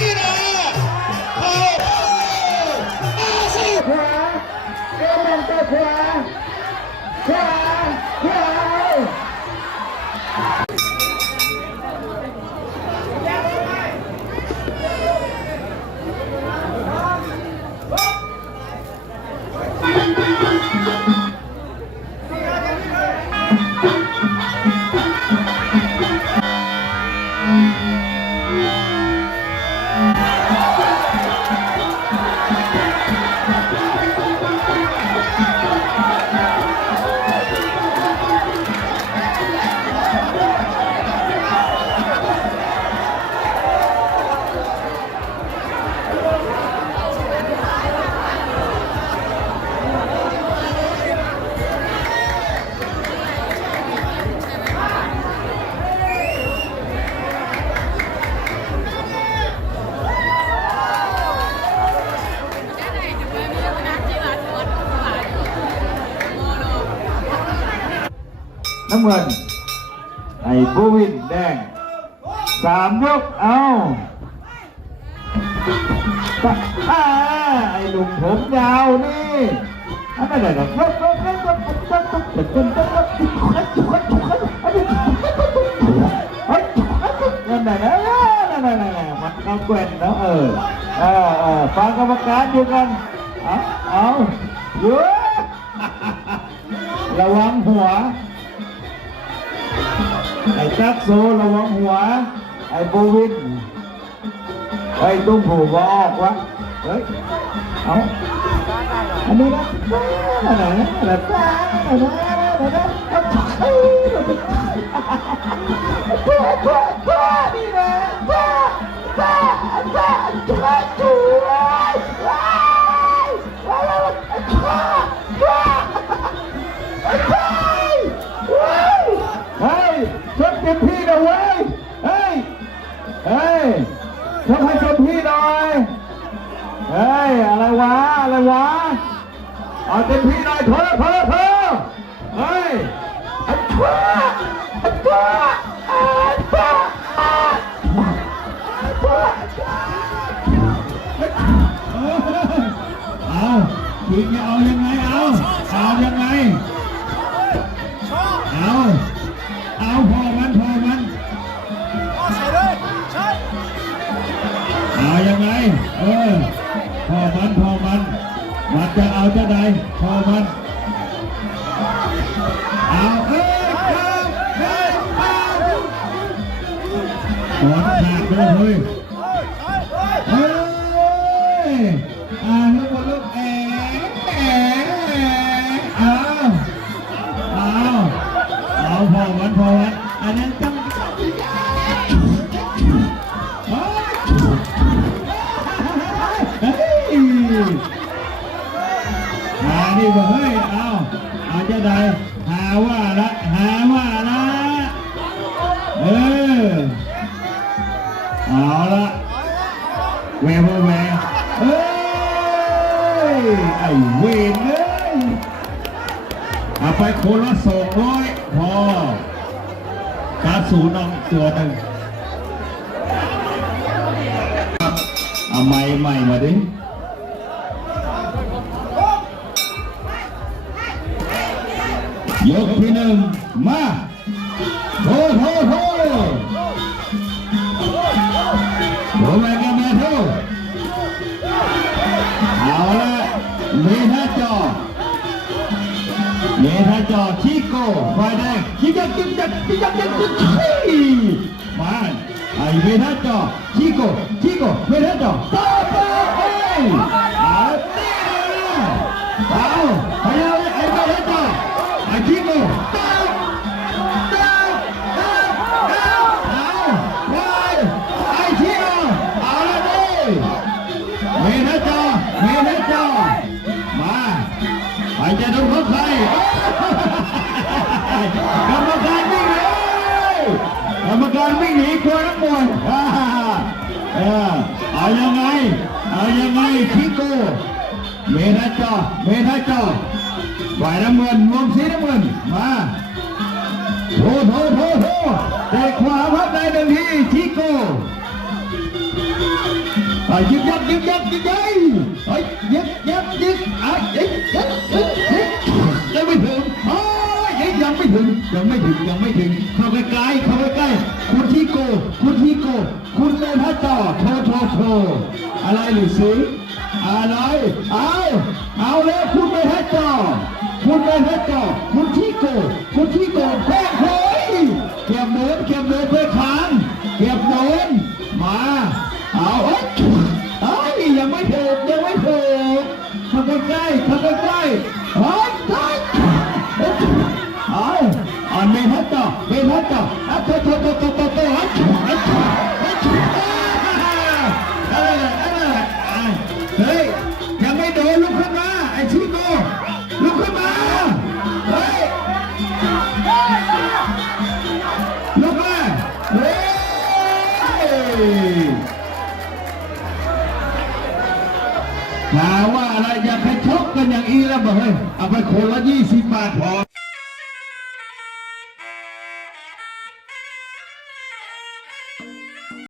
Get up! น้ำเงิน ไอ้บูวินแดงสามยกเอาอาไอ้หนุ่มผมยาวนี่อันนั้นแหละยกยกยกยกยกยกยกยกยกยกยกยกยกยกยกนั่นแหละนั่นแหละนั่นแหละมันเข้าแกว่นแล้วเออเออเออฟังกรรมการอยู่กันเอาเอาเยอะระวังหัวไอ้จัก ชักโซระวังหัว ไอ้โบวิน ไอ้ตุ้มผูกออกวะ เฮ้ย เอาอันนี้นะอะไรนะอะไรนะอะไรนะอะไรนะเฮ้ยป้าป้าป้านี่นะ เต็มที่หน่อยเถอะเถอะเถอะเฮ้ยอันชั่วอันชั่วอันชั่วอันชั่วเอาถึงจะเอายังไงเอาเอายังไง มันจะเอาจะใดพอมันเอาเอ้ยเอาเอ้ยเอาหัวขาดเลยเฮ้ยเฮ้ยเฮ้ยเฮ้ยอ่าลูกลูกเอ เอาไปคนละสองร้อยพอการสูนองตัวหนึ่งเอาไม้ใหม่มาดิยกที่หนึ่งมาโถโถโถโอ้แม่กันแม่เท่าเอาละเมทัจอ ฝ่ายแดงยิงยัดยิงยัดยิงยัดยิงยัดชี้มาไอ้เวทัตต์จิโก้จิโก้เวทัตต์ต่อไป เมทัจอเมทัจอฝ่ายน้ำเงินรวมสีน้ำเงินมาโถโถโถโถเตะขวาพับในหนึ่งทีชิโก้ไปยึกยักยึกยักยึกยักเฮ้ยยึกยักยึกอะยึกยักยึกยึกยังไม่ถึงโอ้ยยังไม่ถึงยังไม่ถึงยังไม่ถึงเข้าไปใกล้เข้าไปใกล้คุณชิโก้คุณชิโก้คุณเมทัจอโถโถโถอะไรหรือสิอ อะไรเอาเอาแล้วคุณเมทัจอคุณเมทัจอคุณที่โกคุณที่โกแพ้เฮ้ยเก็บเนินเก็บเนินเพื่อขานเก็บเนินมาเอาเฮ้ยเฮ้ยยังไม่ถูกยังไม่ถูกเข้าไปใกล้เข้าไปใกล้ ลุกขึ้นมา เฮ้ยลุกมาเฮ้ยถามว่าอะไรอยากให้ชกกันอย่างอีแล้วบอกเฮ้ยเอาไปคนละยี่สิบบาทพอ